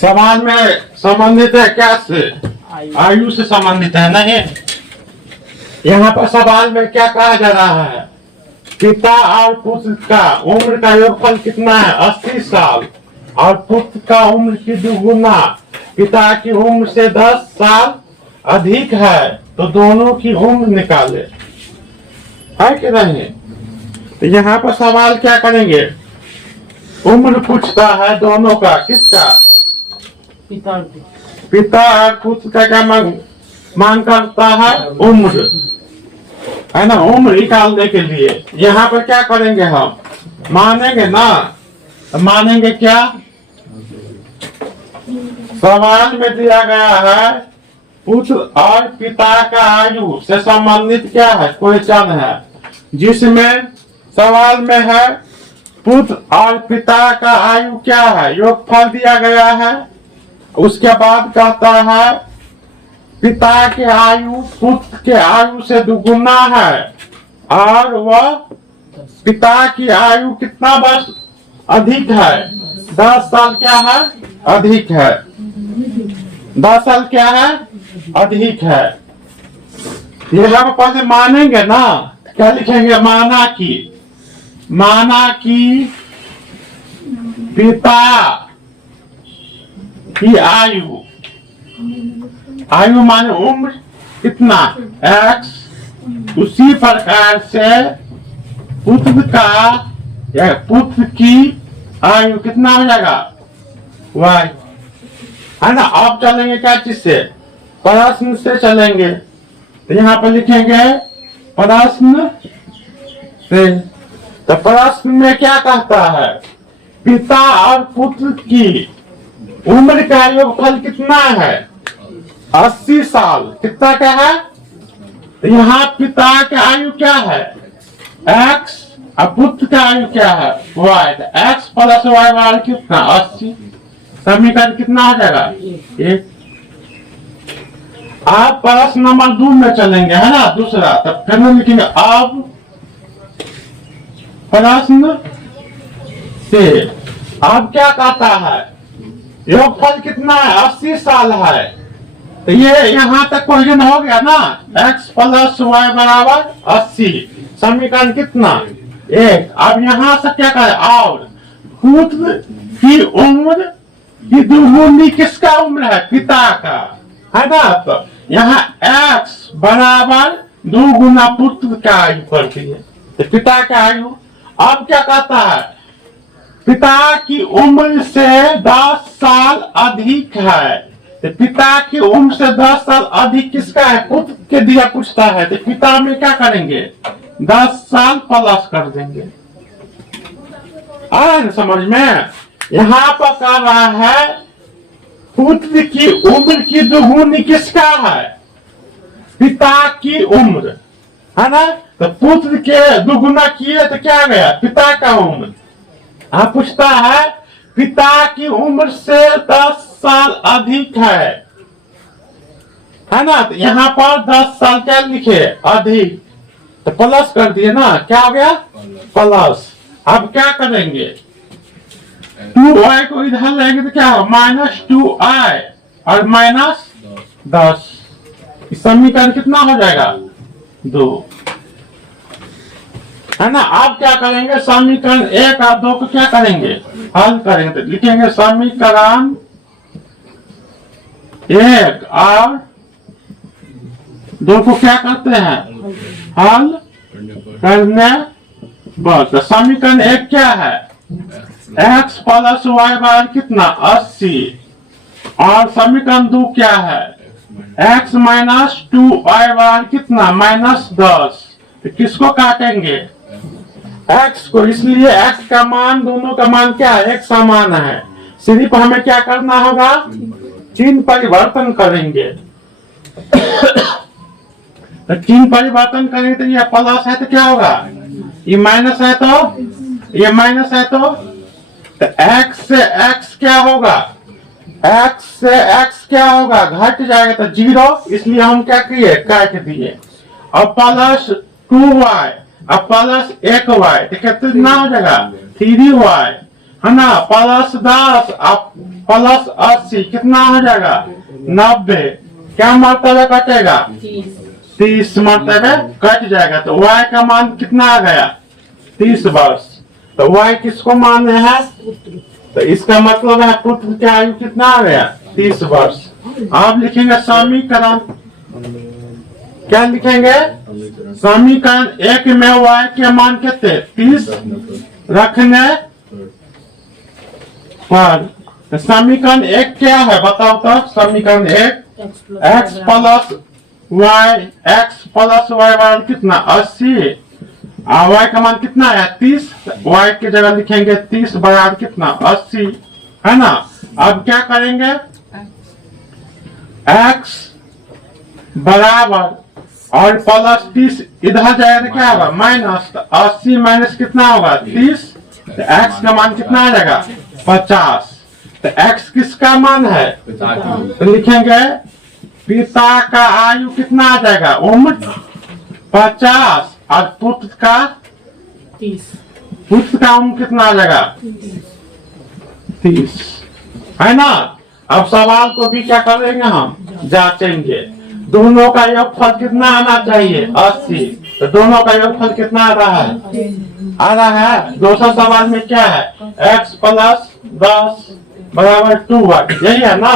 सवाल में संबंधित है क्या से? आयु से संबंधित है नहीं। यहाँ पर सवाल में क्या कहा जा रहा है? पिता और पुत्र का उम्र का योगफल कितना है? 80 साल। और पुत्र का उम्र की दुगुना पिता की उम्र से 10 साल अधिक है, तो दोनों की उम्र निकाले, है कि नहीं? तो यहाँ पर सवाल क्या करेंगे? उम्र पूछता है दोनों का, किसका? पिता और पुत्र का क्या मांग करता है? उम्र, है ना? उम्र निकालने के लिए यहाँ पर क्या करेंगे? हम मानेंगे ना, तो मानेंगे क्या? सवाल में दिया गया है पुत्र और पिता का आयु से संबंधित क्या है? क्वेश्चन है जिसमें सवाल में है पुत्र और पिता का आयु क्या है, योगफल दिया गया है। उसके बाद कहता है पिता के आयु पुत्र के आयु से दुगुना है, और वह पिता की आयु कितना वर्ष अधिक है? 10 साल क्या है? अधिक है। 10 साल क्या है? अधिक है। ये हम पहले मानेंगे ना, क्या लिखेंगे? माना कि पिता की आयु माने उम्र कितना? x। उसी प्रकार से पुत्र का या पुत्र की आयु कितना हो जाएगा? y, है ना? अब चलेंगे क्या चीज से? प्रश्न से चलेंगे। तो यहाँ पर लिखेंगे प्रश्न से। तो प्रश्न में क्या कहता है? पिता और पुत्र की उम्र का योगफल कितना है? 80 साल। कितना क्या है? तो यहाँ पिता का आयु क्या है? x, और पुत्र का आयु क्या है? y। तो x प्लस y बराबर कितना? 80। समीकरण कितना हो जाएगा? 1। आप प्रश्न नंबर 2 में चलेंगे, है ना? दूसरा। तब फिर हम लिखेंगे अब प्रश्न से। अब क्या कहता है? योगफल कितना है? 80 साल है। तो ये यहाँ तक क्वेश्चन हो गया ना? x प्लस y बराबर 80। समीकरण कितना? 1। अब यहाँ से क्या करें? और पुत्र की उम्र की दुगुनी किसका उम्र है? पिता का, है ना? तो यहाँ x बराबर 2 गुना पुत्र का आयु कर दिए, तो पिता का आयु। अब क्या कहता है? पिता की उम्र से 10 साल अधिक है। तो पिता की उम्र से 10 साल अधिक किसका है? पुत्र के दिया पूछता है। तो पिता में क्या करेंगे? 10 साल प्लस कर देंगे। आ रहा है समझ में? यहाँ पर कह रहा है पुत्र की उम्र की दुगुनी किसका है? पिता की उम्र, है ना? तो पुत्र के दुगुना किए तो क्या गया? पिता का उम्र। आप पूछता है पिता की उम्र से 10 साल अधिक है ना? तो यहाँ पर 10 साल क्या लिखे? अधिक। तो प्लस कर दिए ना, क्या हो गया? प्लस। अब क्या करेंगे? 2y को इधर लेंगे तो क्या हो? -2i और -10। समीकरण कितना हो जाएगा? 2, है ना? आप क्या करेंगे? समीकरण 1 और 2 को क्या करेंगे? हल करेंगे। तो लिखेंगे समीकरण 1 और 2 को क्या करते हैं? हल करने पर। तो समीकरण 1 क्या है? x प्लस y बराबर कितना? 80। और समीकरण 2 क्या है? x माइनस 2y बराबर कितना? -10। तो किसको काटेंगे? x को। इसलिए x का मान, दोनों का मान क्या है? एक समान है। सिर्फ हमें क्या करना होगा? चिन्ह परिवर्तन करेंगे। तो चिन्ह परिवर्तन करेंगे तो ये प्लस है तो क्या होगा? ये माइनस है तो ये माइनस है तो x से x क्या होगा? x से x क्या होगा? घट जाएगा तो 0। इसलिए हम क्या किए? काट दिए। और प्लस 2y और प्लस 1y तो कितना हो जाएगा? 3y। है ना, प्लस 10 अब प्लस 80 कितना हो जाएगा 90। क्या मर्तबे कटेगा 30 मर्तबे कट जाएगा। तो y का मान कितना आ गया 30 वर्ष। तो y किसको माने हैं, तो इसका मतलब है पुत्र की आयु कितना आ गया 30 वर्ष। आप लिखेंगे समीकरण, क्या लिखेंगे समीकरण 1 में y के मान कितने 30 रखने पर। समीकरण 1 क्या है बताओ तो, समीकरण 1 x प्लस वाई बराबर कितना 80 और y का मान कितना है 30, y की जगह लिखेंगे 30 बराबर कितना 80, है ना। अब क्या करेंगे x बराबर और प्लस 30 इधर जाएगा तो क्या होगा माइनस, 80 माइनस कितना होगा 30, तो x का मान कितना आ जाएगा 50। तो x किसका मान है, तो लिखेंगे पिता का आयु कितना आ जाएगा उम्र 50 और पुत्र का 30। पुत्र का उम्र कितना आ जाएगा 30, है ना। अब सवाल को भी क्या करेंगे हम जांचेंगे, दोनों का योगफल कितना आना चाहिए 80, तो दोनों का योगफल कितना आ रहा है दूसरा सवाल में क्या है x प्लस 10 बराबर 2y, यही है ना।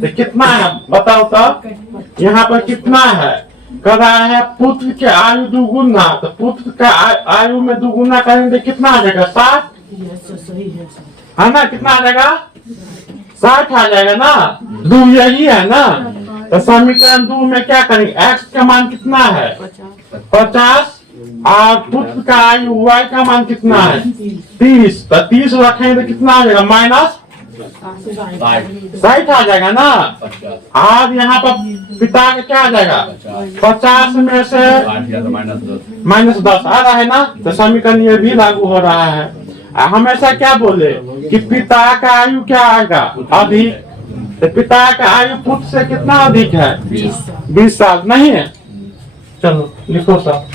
तो कितना है बताओ तो, यहाँ पर कितना है कर रहा है पुत्र के आयु दुगुना, तो पुत्र का आयु में दुगुना करेंगे कितना आ जाएगा 60, है ना, कितना आ जाएगा 60 आ जाएगा ना, 2 यही है ना। तो समीकरण 2 में क्या करेंगे x का मान कितना है 50 और पुत्र का आयु y का मान कितना है 30, तो 30 रखेंगे तो कितना आ जाएगा माइनस 60 आ जाएगा ना। आज यहाँ पर पिता का क्या आ जाएगा 50 में से माइनस 10 आ रहा है ना, तो समीकरण ये भी लागू हो रहा है। हमेशा क्या बोले कि पिता का आयु क्या आएगा अधिक, तो पिता का आयु पुत्र से कितना अधिक है 20 साल नहीं है। चलो लिखो सब।